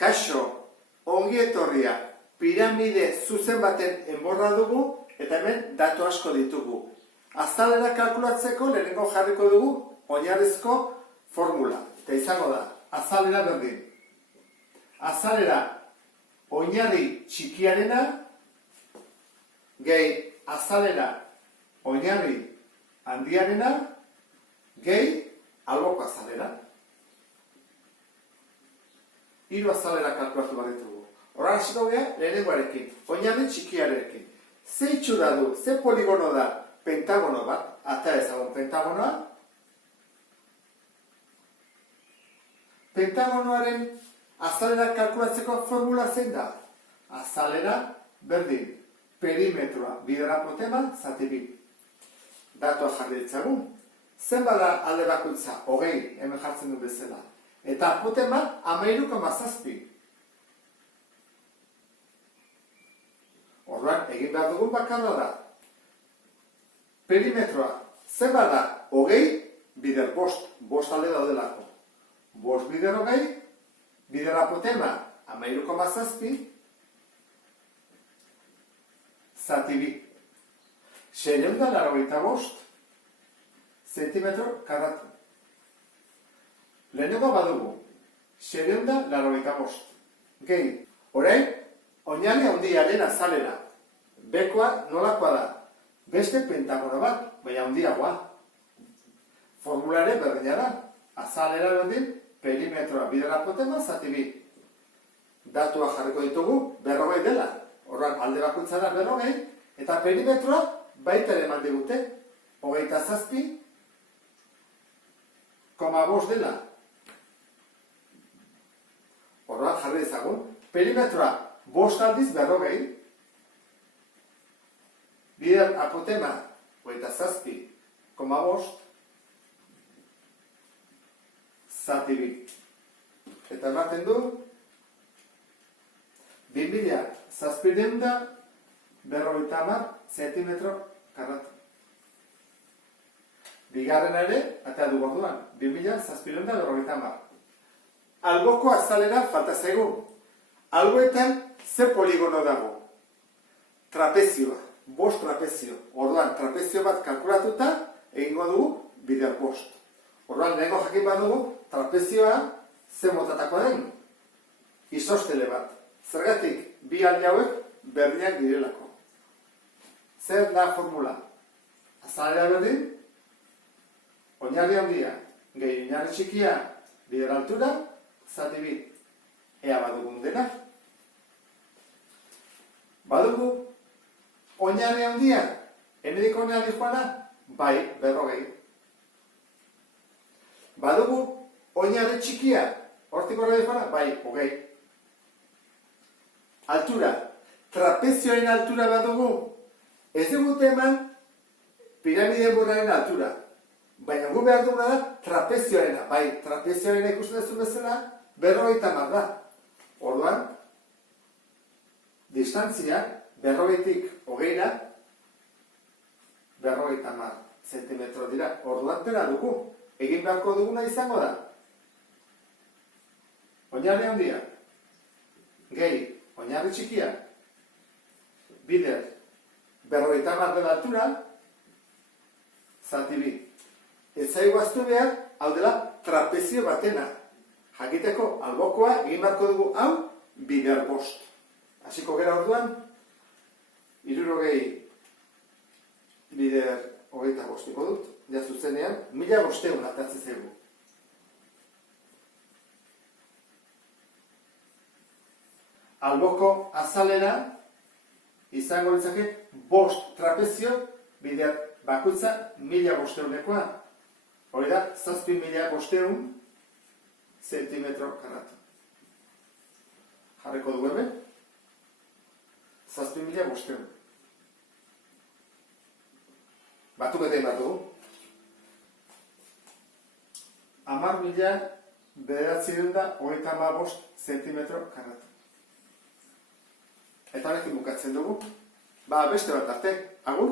Kaixo, ongi etorria, piramide zuzen baten enborra dugu, eta hemen datu asko ditugu. Azalera kalkulatzeko lehenengo jarriko dugu oinarrizko formula. Eta izango da, azalera berdin. Azalera oinarri txikiarena, gehi azalera oinarri handiarena, gehi alboko azalera. Hiru azalera kalkulatu behar ditugu. Horra hasiko gara, lehenengoarekin, oinarri txikiarekin. Ze itxura du, ze poligono da pentagono bat, ata ezagun pentagonoa. Pentagonoaren azalera kalkulatzeko formula zein da? Azalera berdin, perimetroa biderapotema zati bi. Datua jarri ditzagun. Zenbat da alde bakoitza, 20, hemen jartzen du bezala. Eta apotema 13,7. Orduan, egin behar dugun bakarra da. Perimetroa, zenbat da 20 bider bost, bost alde daudelako. Bost bider 20, bider apotema 13,7, zati bi. 685 zentimetro karratu. Lehenengo badugu, 685. Gehi, orain, oinarri handiaren azalera. Bekoa nolakoa da? Beste pentagono bat, baina handiagoa. Formulare berdina da. Azalera berdin, perimetroa biderapotema zati bi. Datua jarriko ditugu, 40 dela. Orduan, alde bakoitza da 40, eta perimetroa baita ere eman digute. 27,5 dela. Orduan jarri dezagun, perimetroa 5 aldiz 40, bider apotema 27,5, zati bi. Eta ematen du, 2750 zentimetro karratu. Bigarren ere, eta du orduan, 2750. Alboko azalera falta zaigu. Alboetan ze poligono dago? Trapezioa, 5 trapezio. Orduan, trapezio bat kalkulatuta, egingo dugu bider 5. Orduan, lehenko jakin bat dugu, trapezioa ze motatakoa den? Isostele bat. Zergatik, bi alde hauek berdinak direlako. Zer da formula? Azalera berdin, oinarri handia, gehi oinarri txikia, bider altura, zati bi. Ea badugun dena. Badugu, oinarri handia, hemendik oinarri joana, bai, 40. Badugu, oinarri txikia, hortik horrela joana, bai, 20. Altura, trapezioaren altura badugu, ez digute eman piramide burraren altura. Baina gu behar duguna da trapezioarena. Bai, trapezioarena ikusten duzu bezala, 50 da. Orduan, distantzia, 40-tik 20-ra, 50 zentimetro dira. Orduan tera dugu. Egin beharko duguna izango da. Oinarri handia. Gehi, oinarri txikia. Bider, 50 dela altura, zati bi. Ez zaigu aztu behar, hau dela trapezio batena. Jakiteko albokoa egin beharko dugu hau bider 5. Hasiko gera orduan, 60 bider 25 dut, ja zuzenean, 1500 atatzen zaigu. Alboko azalera izango litzake 5 trapezio bider bakoitza 1500-ekoa. Hori da, 7.500 zentimetro karratu. Jarriko dugu hemen, 7.500. Batuk eta bat dugu. 10.935 zentimetro karratu. Eta honekin bukatzen dugu. Beste bat arte, agur!